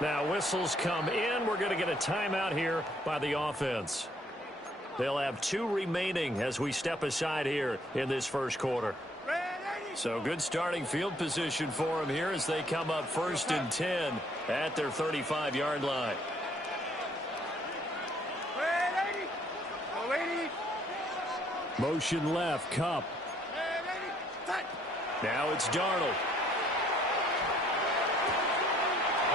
Now whistles come in. We're going to get a timeout here by the offense. They'll have 2 remaining as we step aside here in this first quarter. So good starting field position for them here as they come up 1st and 10 at their 35-yard line. Motion left, Kupp. Now it's Darnold.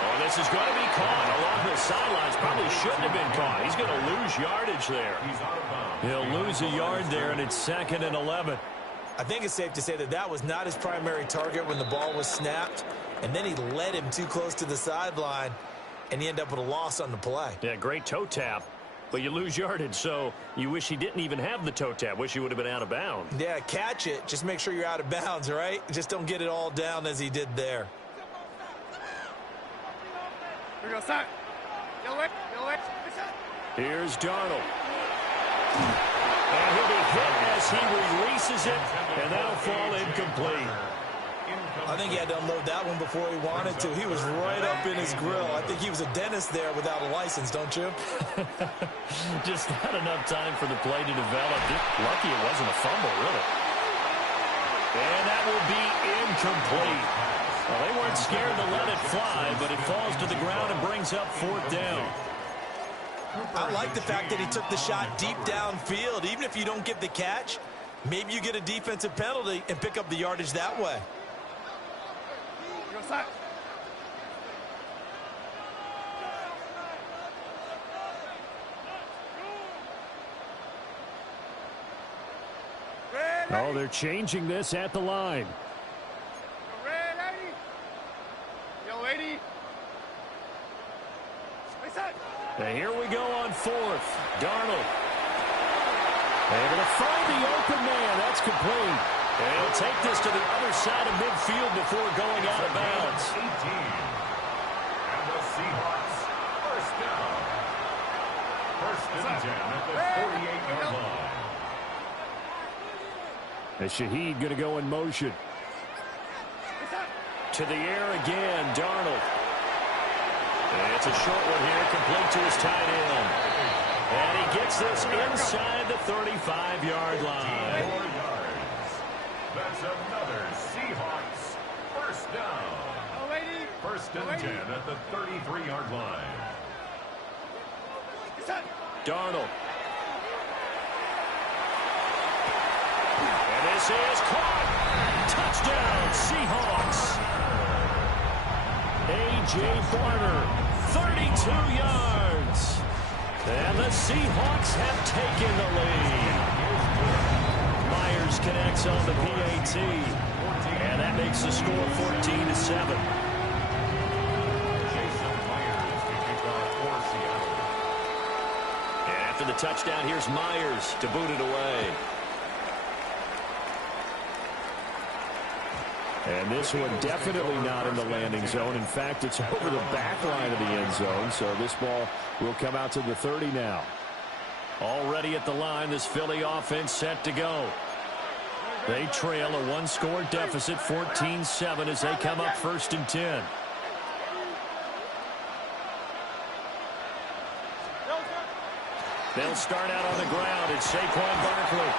Oh, this is going to be caught along the sidelines. Probably shouldn't have been caught. He's going to lose yardage there. He'll lose a yard there, and it's 2nd and 11. I think it's safe to say that that was not his primary target when the ball was snapped, and then he led him too close to the sideline, and he ended up with a loss on the play. Yeah, great toe tap, but you lose yardage, so you wish he didn't even have the toe tap. Wish he would have been out of bounds. Yeah, catch it. Just make sure you're out of bounds, all right? Just don't get it all down as he did there. Here's Darnold. And he'll be hit as he releases it, and that'll fall incomplete. I think he had to unload that one before he wanted to. He was right up in his grill. I think he was a dentist there without a license, don't you? Just not enough time for the play to develop. Lucky it wasn't a fumble, really. And that will be incomplete. Well, they weren't scared to let it fly, but it falls to the ground and brings up 4th down. I like the fact that he took the shot deep downfield. Even if you don't get the catch, maybe you get a defensive penalty and pick up the yardage that way. Oh, they're changing this at the line. And here we go on 4th. Darnold. Able to find the open man. That's complete. And he'll take this to the other side of midfield before going out of bounds. 18. And the Seahawks, 1st down. 1st and 10 at the 48-yard line. And Shaheed going to go in motion. To the air again, Darnold. And it's a short one here, complete to his tight end. And he gets this inside the 35-yard line. 4 yards. That's another Seahawks 1st down. 1st and 10 at the 33-yard line. Darnold. And this is caught. Touchdown, Seahawks. A.J. Barner, 32 yards. And the Seahawks have taken the lead. Myers connects on the PAT. And that makes the score 14-7. And after the touchdown, here's Myers to boot it away. And this one definitely not in the landing zone. In fact, it's over the back line of the end zone. So this ball will come out to the 30 now. Already at the line, this Philly offense set to go. They trail a 1-score deficit, 14-7, as they come up 1st and 10. They'll start out on the ground. It's Saquon Barkley.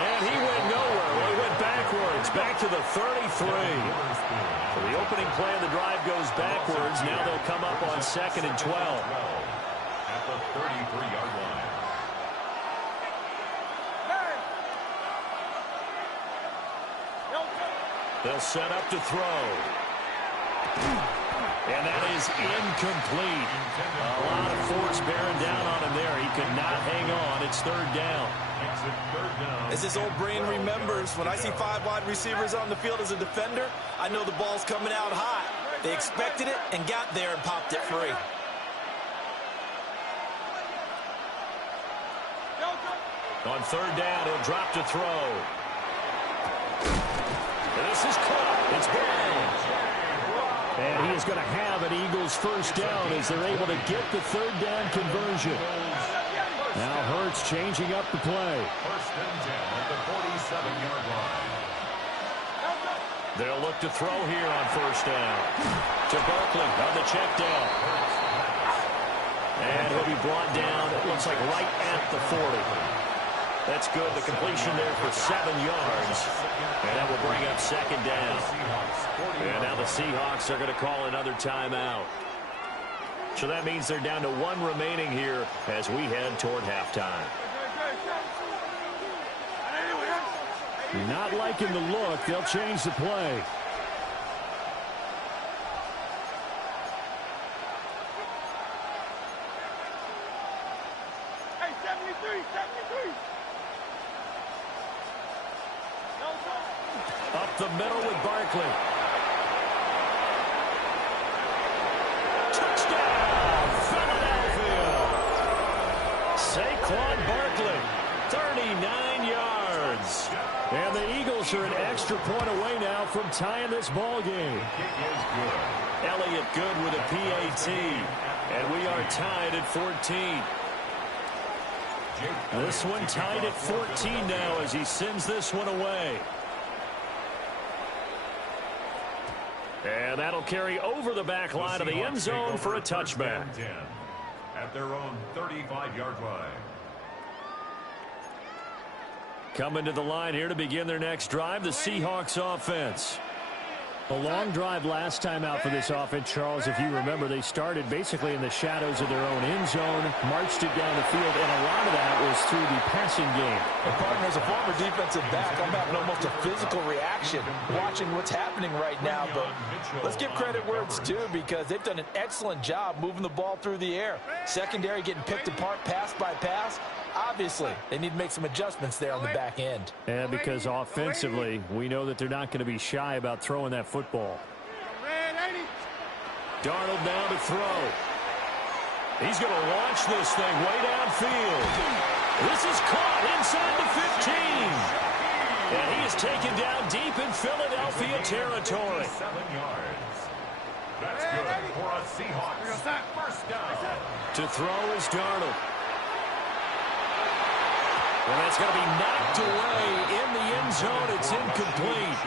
And he went nowhere. Well, he went backwards, back to the 33. So the opening play of the drive goes backwards. Now they'll come up on 2nd and 12. At the 33-yard line. They'll set up to throw. And that is incomplete. A lot of force bearing down on him there. He could not hang on. It's 3rd down. As his old brain remembers, when I see 5 wide receivers on the field as a defender, I know the ball's coming out hot. They expected it and got there and popped it free. On 3rd down, he'll drop to throw. And this is caught. It's bad. And he is going to have an Eagles 1st down as they're able to get the 3rd down conversion. Now Hurts changing up the play. 1st and 10 at the 47-yard line. They'll look to throw here on first down. To Barkley on the check down. And he'll be brought down, it looks like right at the 40. That's good. The completion there for 7 yards. And that will bring up second down. And now the Seahawks are going to call another timeout. So that means they're down to 1 remaining here as we head toward halftime. Not liking the look. They'll change the play. Hey, 73. Up the middle with Barkley. Touchdown, Philadelphia. Saquon Barkley, 39 yards. And the Eagles are an extra point away now from tying this ball game. Elliott good with a PAT. And we are tied at 14. This one tied at 14 now as he sends this one away. And that'll carry over the back line of the end zone for a touchback. At their own 35-yard line. Coming to the line here to begin their next drive, the Seahawks offense. A long drive last time out for this offense, Charles. If you remember, they started basically in the shadows of their own end zone, marched it down the field, and a lot of that was through the passing game. And partner, as a former defensive back, I'm having almost a physical reaction watching what's happening right now. But let's give credit where it's due because they've done an excellent job moving the ball through the air. Secondary getting picked apart pass by pass. Obviously, they need to make some adjustments there on the back end. And because offensively, we know that they're not going to be shy about throwing that football. Darnold now to throw. He's going to launch this thing way downfield. This is caught inside the 15. And he is taken down deep in Philadelphia territory. 7 yards. That's good for a Seahawks first down. To throw is Darnold. And that's going to be knocked away in the end zone. It's incomplete.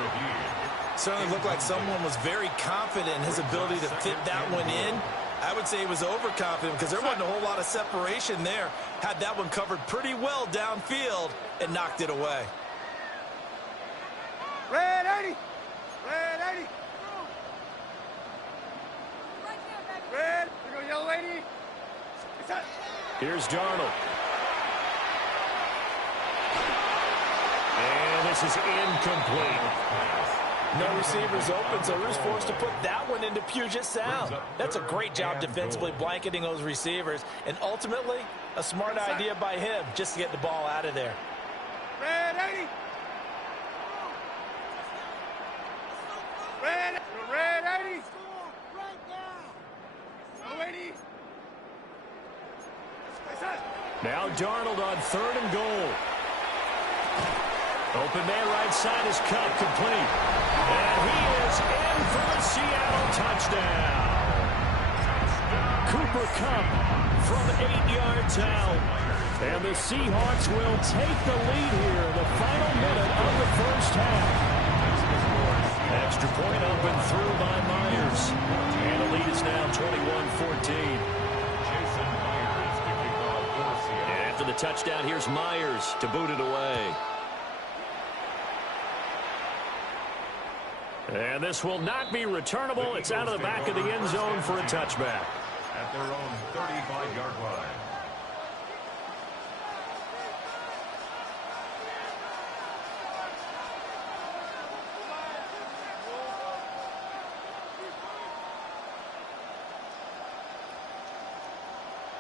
Certainly looked like someone was very confident in his ability to fit that one in. I would say he was overconfident because there wasn't a whole lot of separation there. Had that one covered pretty well downfield and knocked it away. Red 80. Red 80. Red. There go, yellow lady. Here's Darnold. And this is incomplete. No receivers open, so Roos forced to put that one into Puget Sound. That's a great job defensively blanketing those receivers. And ultimately, a smart idea by him just to get the ball out of there. Red 80. Red 80. No 80. Now Darnold on 3rd and goal. Open man right side is cut complete. And he is in for a Seattle touchdown. Cooper Kupp from 8 yards out. And the Seahawks will take the lead here in the final minute of the first half. Extra point up and through by Myers. And the lead is now 21-14. And after the touchdown, here's Myers to boot it away. And this will not be returnable. It's out of the back of the end zone for a touchback. At their own 35-yard line.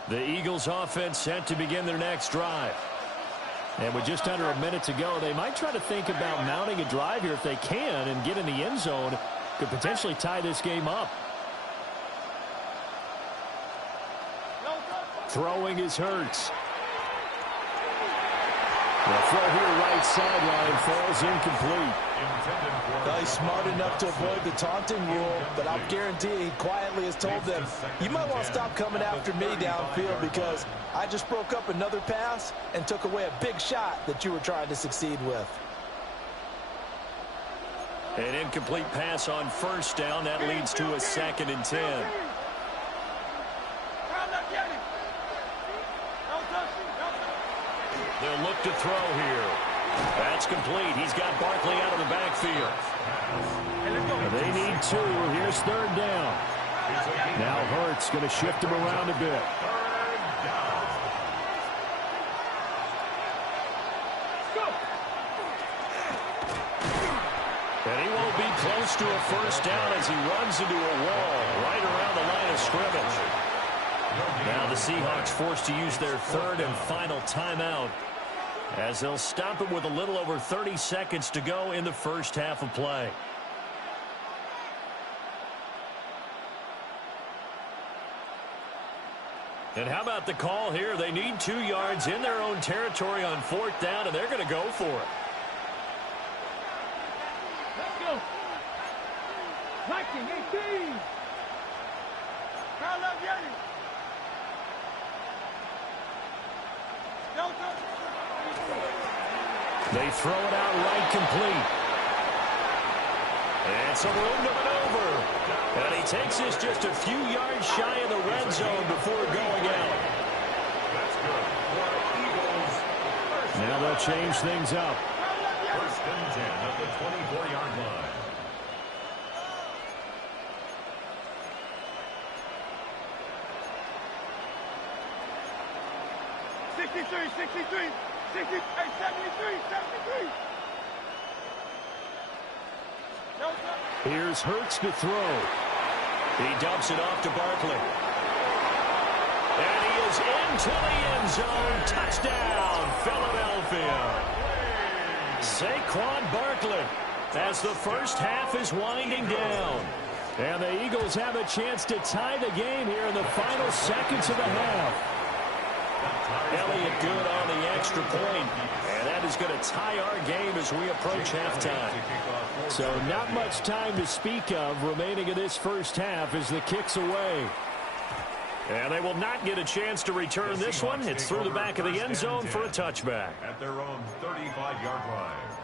The Eagles offense set to begin their next drive. And with just under a minute to go, they might try to think about mounting a drive here if they can and get in the end zone. Could potentially tie this game up. Throwing is Hurts. The throw here right sideline falls incomplete. Well, he's smart enough to avoid the taunting rule, but I'll guarantee he quietly has told them, you might want to stop coming after me downfield because I just broke up another pass and took away a big shot that you were trying to succeed with. An incomplete pass on first down. That leads to a 2nd and 10. They'll look to throw here. That's complete. He's got Barkley out of the backfield. They need 2. Here's 3rd down. Now Hurts going to shift him around a bit. And he won't be close to a first down as he runs into a wall right around the line of scrimmage. Now the Seahawks forced to use their 3rd and final timeout as they'll stop it with a little over 30 seconds to go in the first half of play. And how about the call here? They need 2 yards in their own territory on 4th down, and they're going to go for it. Let's go. 19, 18. Carl up, Yanni. They throw it out right complete. And some room to maneuver. And he takes this just a few yards shy of the red zone before going out. Now they'll change things up. 1st and 10 at the 24-yard line. Sixty-three, 73. Here's Hurts to throw. He dumps it off to Barkley. And he is into the end zone. Touchdown, Philadelphia. Saquon Barkley as the first half is winding down. And the Eagles have a chance to tie the game here in the final seconds of the half. Elliott good on the extra point, and that is going to tie our game as we approach halftime. So not much time to speak of remaining in this first half as the kick's away. And they will not get a chance to return this one. It's through the back of the end zone for a touchback. At their own 35-yard line.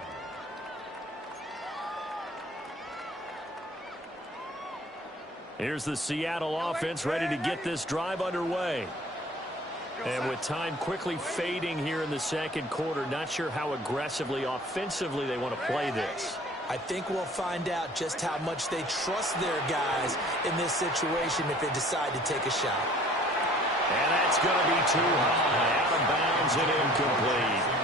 Here's the Seattle offense ready to get this drive underway. And with time quickly fading here in the second quarter, not sure how aggressively, offensively they want to play this. I think we'll find out just how much they trust their guys in this situation if they decide to take a shot. And that's going to be too high. Out of bounds and incomplete.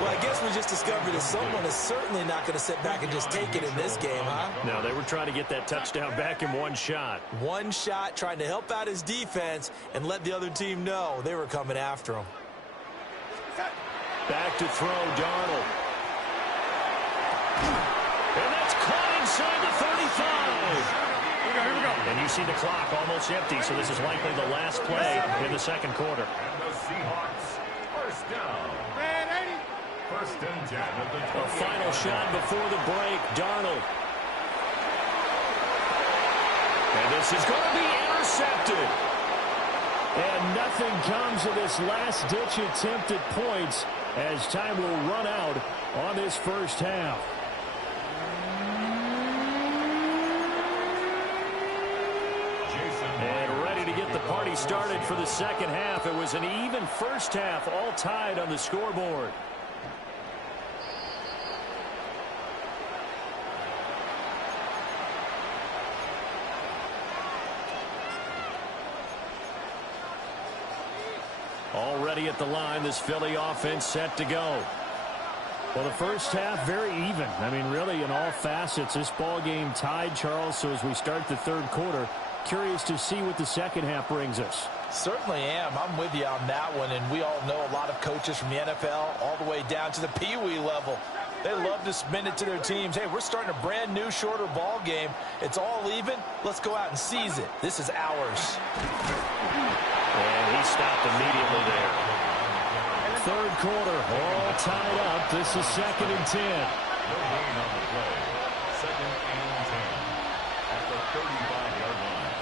Well, I guess we just discovered that someone is certainly not going to sit back and just take it in this game, huh? No, they were trying to get that touchdown back in one shot. One shot, trying to help out his defense and let the other team know they were coming after him. Back to throw, Darnold. And that's caught inside the 35. Here we go. And you see the clock almost empty, so this is likely the last play in the second quarter. And the Seahawks, first down. Red 80. 1st and 10 at the 20. A final shot before the break, Darnold. And this is going to be intercepted. And nothing comes of this last-ditch attempt at points as time will run out on this first half. And ready to get the party started for the second half. It was an even first half, all tied on the scoreboard. Already at the line, this Philly offense set to go. Well, the first half, very even. I mean, really, in all facets, this ball game tied, Charles. So as we start the third quarter, curious to see what the second half brings us. Certainly am. I'm with you on that one, and we all know a lot of coaches from the NFL all the way down to the Pee-wee level. They love to spin it to their teams. Hey, we're starting a brand new, shorter ball game. It's all even. Let's go out and seize it. This is ours. And he stopped immediately there. Third quarter, all tied up. This is 2nd and 10. No gain on the play. 2nd and 10 at the 35-yard line.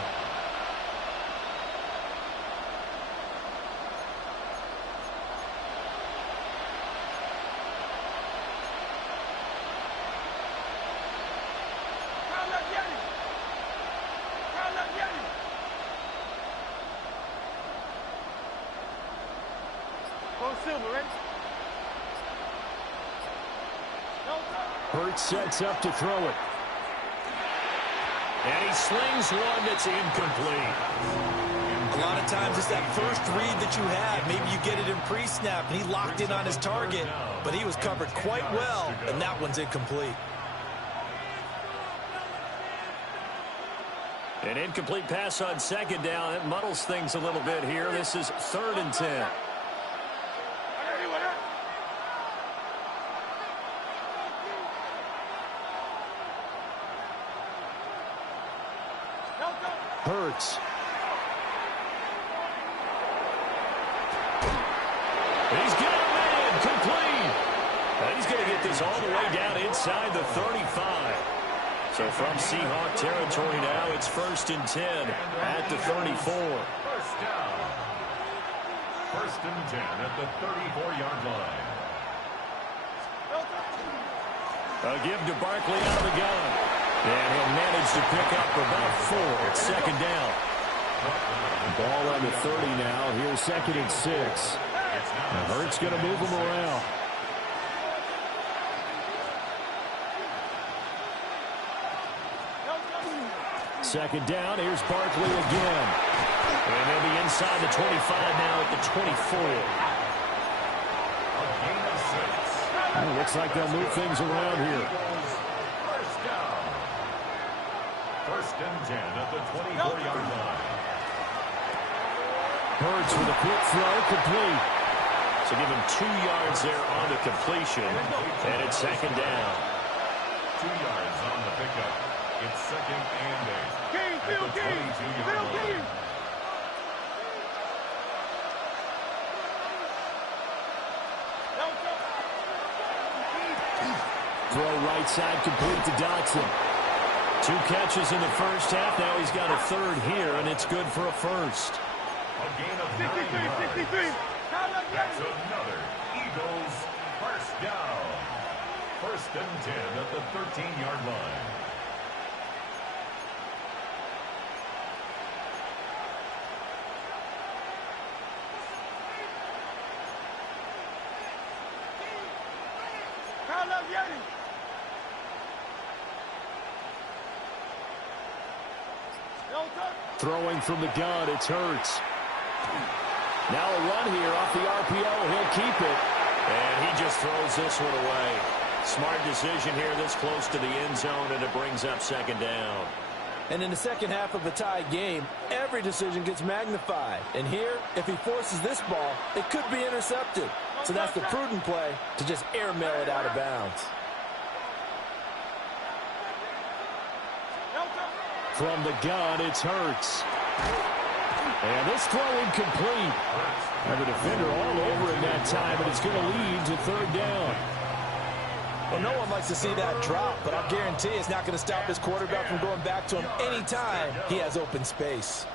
Go silver, ready? Hurts sets up to throw it. And he slings one that's incomplete. A lot of times it's that first read that you have. Maybe you get it in pre-snap, and he locked in on his target, but he was covered quite well, and that one's incomplete. An incomplete pass on second down. It muddles things a little bit here. This is 3rd and 10. Hurts. He's got a man complete. And he's going to get this all the way down inside the 35. So from Seahawk territory now, it's 1st and 10 at the 34. First down. 1st and 10 at the 34-yard line. A give to Barkley out of the gun. And he'll manage to pick up about 4 at 2nd down. Ball on the 30 now. Here's 2nd and 6. And Hurts going to move him around. Second down. Here's Barkley again. And they'll be inside the 25 now at the 24. A gain of 6. Looks like they'll move things around here. First down. 1st and 10 at the 24-yard line. Hurts with a quick throw, complete. So give him 2 yards there on the completion. And it's 2nd down. 2 yards on the pickup. It's 2nd and 8. King, At the 22-yard line. Throw right side, complete to Dotson. 2 catches in the first half. Now he's got a 3rd here, and it's good for a 1st. A gain of 9 yards. 63. That's another Eagles first down. 1st and 10 at the 13-yard line. Throwing from the gun, it's Hurts. Now a run here off the RPO. He'll keep it. And he just throws this one away. Smart decision here this close to the end zone, and it brings up 2nd down. And in the second half of a tied game, every decision gets magnified. And here, if he forces this ball, it could be intercepted. So that's the prudent play to just airmail it out of bounds. From the gun, it's Hurts. And this throw incomplete. And the defender all over in that time, but it's going to lead to 3rd down. Well, no one likes to see that drop, but I guarantee it's not going to stop his quarterback from going back to him anytime he has open space.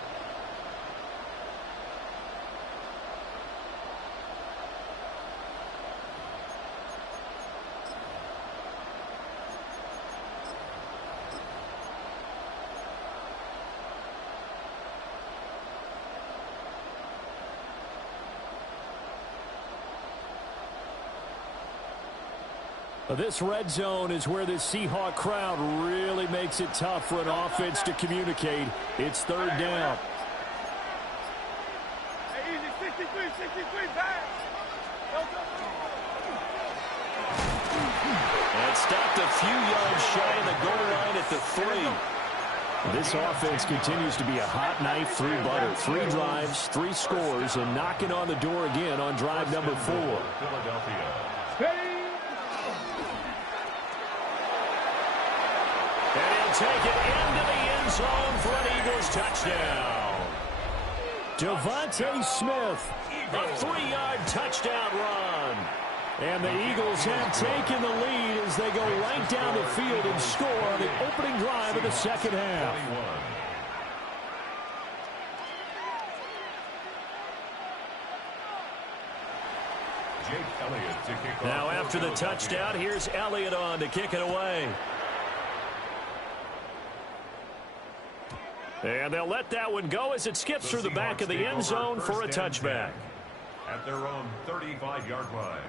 This red zone is where the Seahawk crowd really makes it tough for an offense to communicate. It's 3rd down. Hey, easy, 63, back. And stopped a few yards shy of the goal line at the 3. This offense continues to be a hot knife through butter. 3 drives, 3 scores, and knocking on the door again on drive number 4. Philadelphia. And he'll take it into the end zone for an Eagles touchdown. Devontae Smith. A 3-yard touchdown run. And the Eagles have taken the lead as they go right down the field and score on the opening drive of the second half. Jake Elliott to kick off. Now after the touchdown, here's Elliott on to kick it away. And they'll let that one go as it skips through the back of the end zone for a touchback. at their own 35-yard line.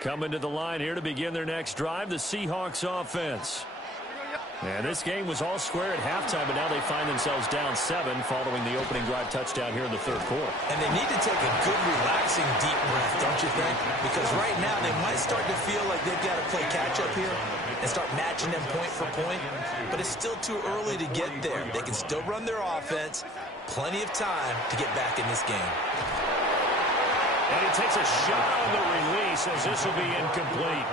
Coming to the line here to begin their next drive, the Seahawks offense. And this game was all square at halftime, but now they find themselves down 7 following the opening drive touchdown here in the third quarter. And they need to take a good, relaxing, deep breath, don't you think? Because right now they might start to feel like they've got to play catch-up here and start matching them point for point. But it's still too early to get there. They can still run their offense. Plenty of time to get back in this game. And he takes a shot on the release as this will be incomplete.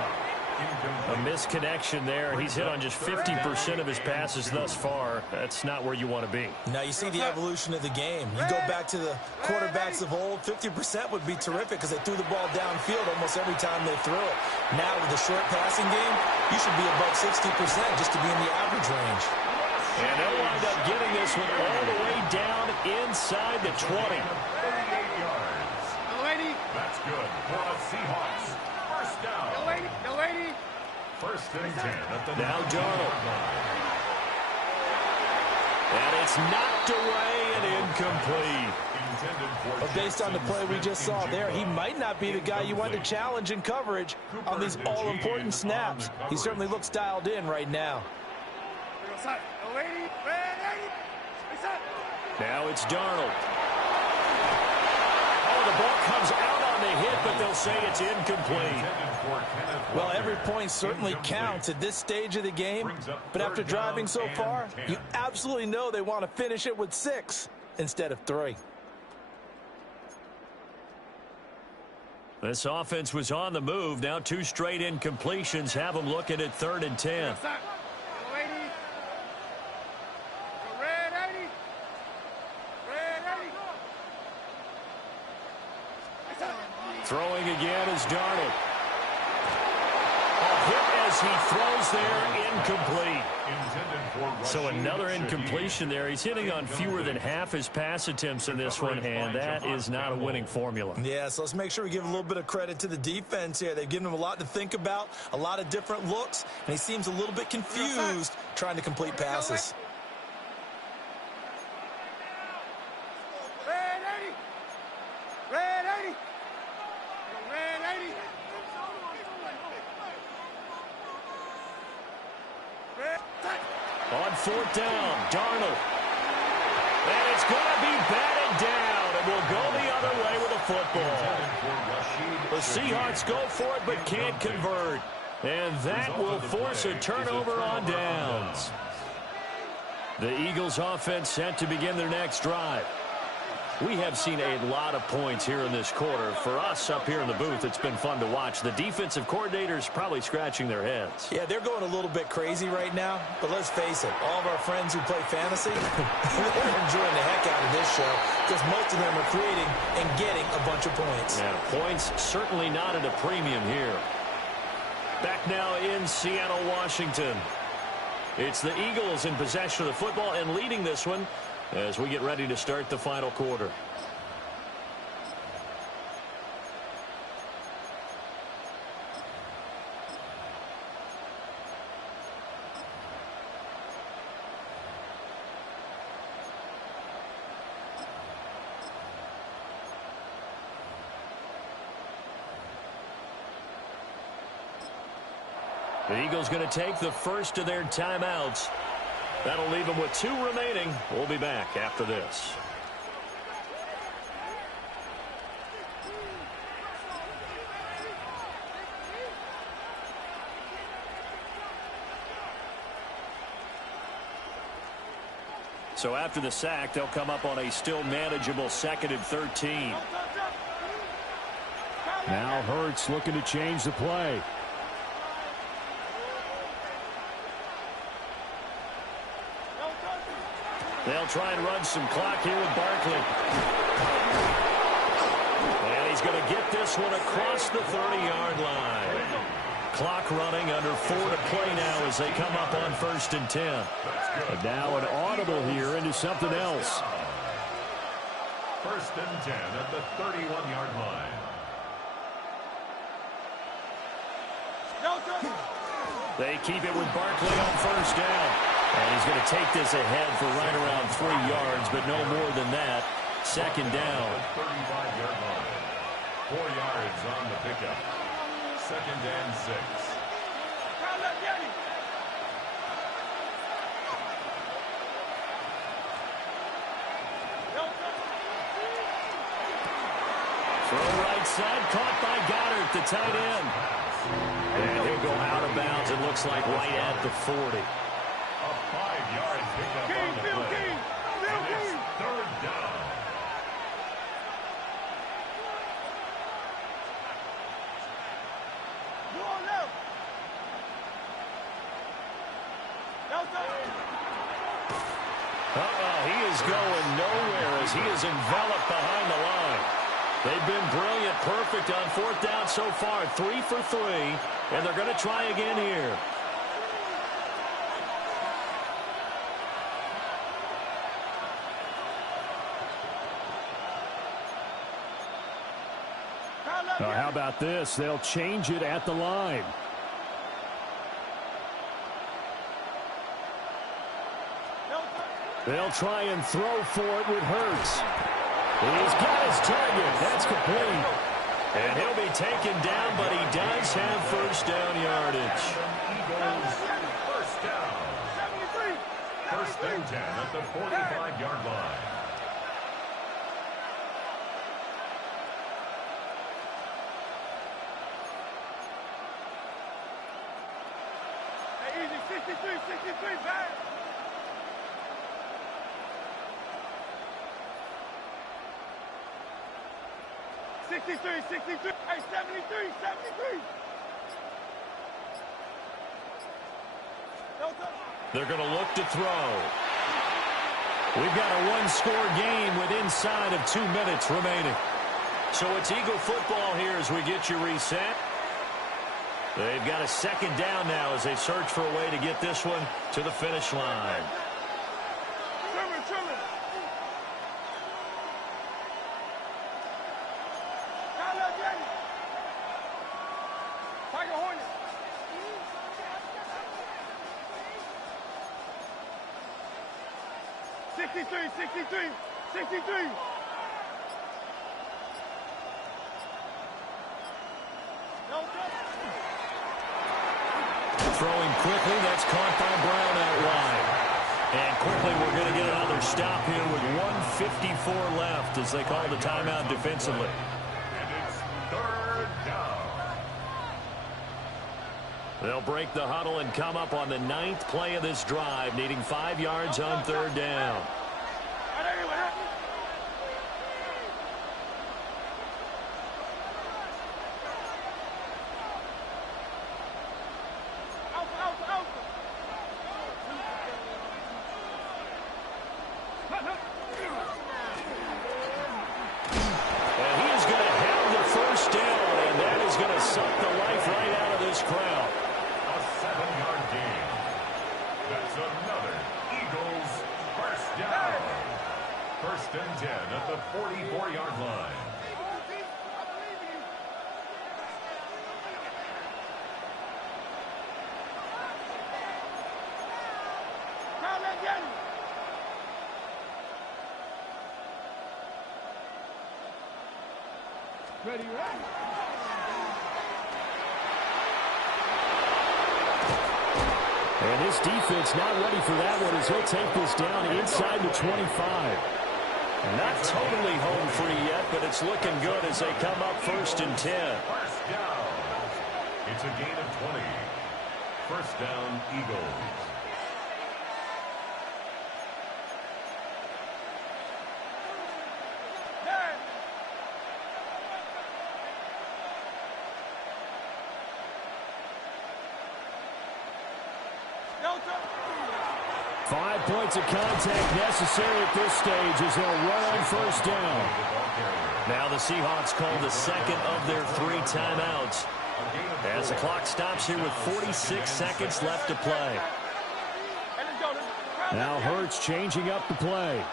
A misconnection there. He's hit on just 50% of his passes thus far. That's not where you want to be. Now you see the evolution of the game. You go back to the quarterbacks of old, 50% would be terrific because they threw the ball downfield almost every time they threw it. Now with the short passing game, you should be above 60% just to be in the average range. And they'll wind up getting this one all the way down inside the 20. 38 yards. That's good for the Seahawks. First down. No 80. First and 10 at the Now 9-yard Darnold. line. And it's knocked away and incomplete. But based on the play we just saw there, he might not be the guy you want to challenge in coverage on these all-important snaps. He certainly looks dialed in right now. Now it's Darnold. Oh, the ball comes out on the hit, but they'll say it's incomplete. Well, every point certainly counts at this stage of the game, but after driving so far, you absolutely know they want to finish it with 6 instead of 3. This offense was on the move. Now 2 straight incompletions have them looking at 3rd and 10. Throwing again is Darnold. A hit as he throws there, incomplete. So another incompletion there. He's hitting on fewer than half his pass attempts in this one, and that is not a winning formula. Yeah, so let's make sure we give a little bit of credit to the defense here. They've given him a lot to think about, a lot of different looks, and he seems a little bit confused trying to complete passes. On 4th down, Darnold. And it's going to be batted down, and will go the other way with the football. The Seahawks go for it, but can't convert. And that will force a turnover on downs. The Eagles offense set to begin their next drive. We have seen a lot of points here in this quarter. For us up here in the booth, it's been fun to watch. The defensive coordinators probably scratching their heads. Yeah, they're going a little bit crazy right now, but let's face it, all of our friends who play fantasy, they're enjoying the heck out of this show because most of them are creating and getting a bunch of points. Yeah, points certainly not at a premium here. Back now in Seattle, Washington. It's the Eagles in possession of the football and leading this one as we get ready to start the final quarter. The Eagles going to take the first of their timeouts. That'll leave them with 2 remaining. We'll be back after this. So after the sack, they'll come up on a still manageable 2nd and 13. Now Hurts looking to change the play. They'll try and run some clock here with Barkley. And he's going to get this one across the 30-yard line. Clock running, under 4 to play now as they come up on 1st and 10. And now an audible here into something else. 1st and 10 at the 31-yard line. They keep it with Barkley on 1st down. And he's going to take this ahead for right around 3 yards, but no more than that. Second down. 35-yard line. 4 yards on the pickup. Second and 6. Throw right side, caught by Goddard, the tight end. And he'll go out of bounds, it looks like right at the 40. A 5-yard pickup on the play. And it's third down. He is going nowhere as he is enveloped behind the line. They've been brilliant, perfect on fourth down so far, 3 for 3, and they're going to try again here. How about this? They'll change it at the line. They'll try and throw for it with Hurts. He's got his target. That's complete. And he'll be taken down, but he does have first down yardage. Eagles first down. First and 10 at the 45-yard line. Easy, 63, back. Hey, 73. They're going to look to throw. We've got a one-score game with inside of 2 minutes remaining. So it's Eagle football here as we get you reset. They've got a second down now as they search for a way to get this one to the finish line. Trimmer. Tiger Hornet. 63. Throwing quickly, that's caught by Brown out wide. And quickly we're going to get another stop here with 1:54 left as they call the timeout defensively. And it's third down. They'll break the huddle and come up on the 9th play of this drive, needing 5 yards on third down. And he is going to have the first down, and that is going to suck the life right out of this crowd. A 7-yard gain. That's another Eagles first down. First and 10 at the 44-yard line. Ready. And this defense not ready for that one as he'll take this down inside the 25. Not totally home free yet, but it's looking good as they come up first and 10. First down. It's a gain of 20. First down, Eagles. Delta. 5 points of contact necessary at this stage as they'll run on first down. Now the Seahawks call the second of their 3 timeouts as the clock stops here with 46 seconds left to play. Now Hurts changing up the play.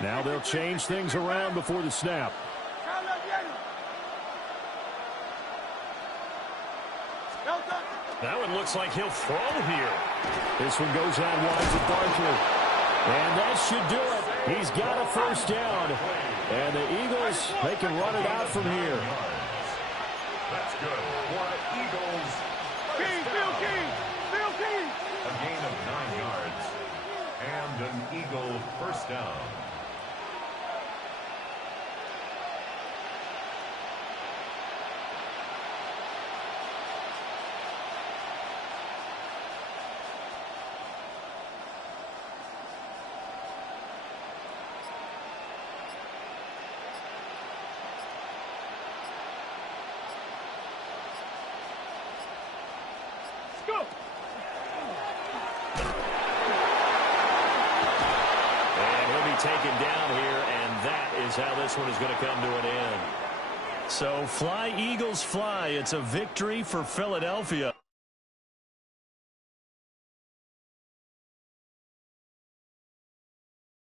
Now they'll change things around before the snap. No touch. That one looks like he'll throw here. This one goes out wide to Barkley. And that should do it. He's got a first down. And the Eagles, they can run it out from here. That's good for Eagles. King, Phil King. Phil King. A gain of 9 yards. And an Eagle first down. Go. And he'll be taken down here, and that is how this one is going to come to an end. So fly, Eagles, fly. It's a victory for Philadelphia.